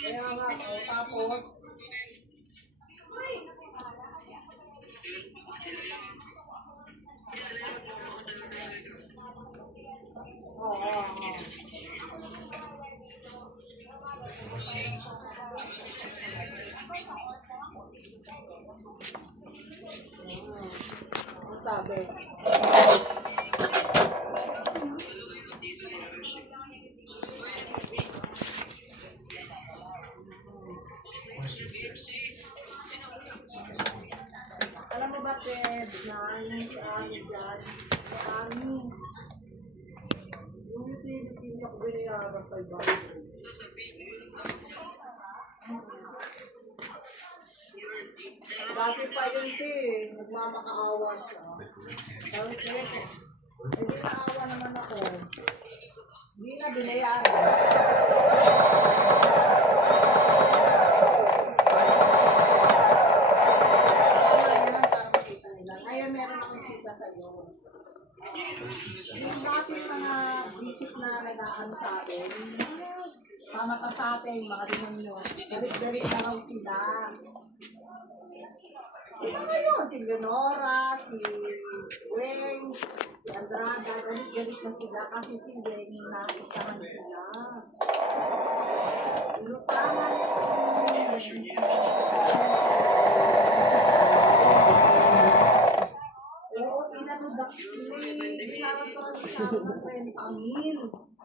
Kaya nga, tapos, ang sabi. Alam mo ba, Ted, na yung si Ami dyan, si Ami, yung pinipinyak binayaran pa iba. Dati pa yun nagmamakaawa siya. Sabi ko, hindi naawa naman ako. Hindi na binayaran. Ngayon meron akong kita sa'yo. Yung dati mga visit na nag-aano sa atin, pamata sa atin, mga demonyo, galit-galit na raw sila. Ito ngayon, si Leonora, si Weng, si Andrada, galit-galit na sila kasi si Weng na isahan sila. Inutangan ko yung Oo, inanudak. Binaran ko ang isang ng 30,000.